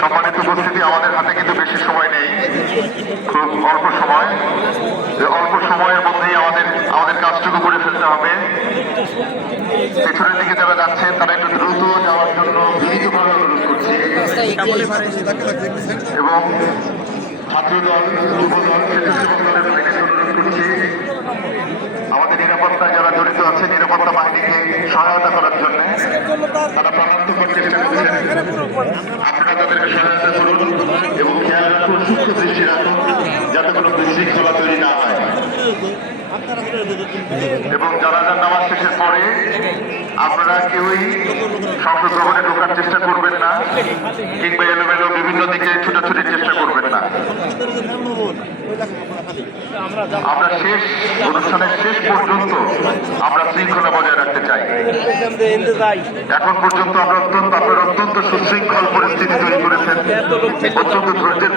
সম্মানিত উপস্থিতি, আমাদের হাতে কিন্তু বেশি সময় নেই। খুব অল্প সময়। অল্প সময়ের মধ্যেই আমাদের আমাদের কাজটুকু করে ফেলতে হবে। পেছনের দিকে যারা যাচ্ছেন, তারা একটু দ্রুত যাওয়ার জন্য এবং আমাদের নিরাপত্তায় যারা জড়িত আছে নিরাপত্তা বাহিনীকে সহায়তা করার জন্য তারা প্রাণান্তকর চেষ্টা করছেন আপনারা সহায়তা করুন এবং খেয়াল রাখুন সুস্থ দৃষ্টি রাখুন, যাতে কোনো বিশৃঙ্খলা তৈরি না হয়। এবং জানাজার নামাজ শেষের পরে আপনারা কেউই সংসদ ভবনে ঢোকার চেষ্টা করবেন না, কিংবা এলোমেলো বিভিন্ন দিকে ছুটাছুটির চেষ্টা করবেন না। আমরা শেষ, অনুষ্ঠানের শেষ পর্যন্ত আমরা শৃঙ্খলা বজায় রাখতে চাই। এখন পর্যন্ত আমরা অত্যন্ত আপনার অত্যন্ত সুশৃঙ্খল পরিস্থিতি তৈরি করেছেন। অত্যন্ত ধৈর্যের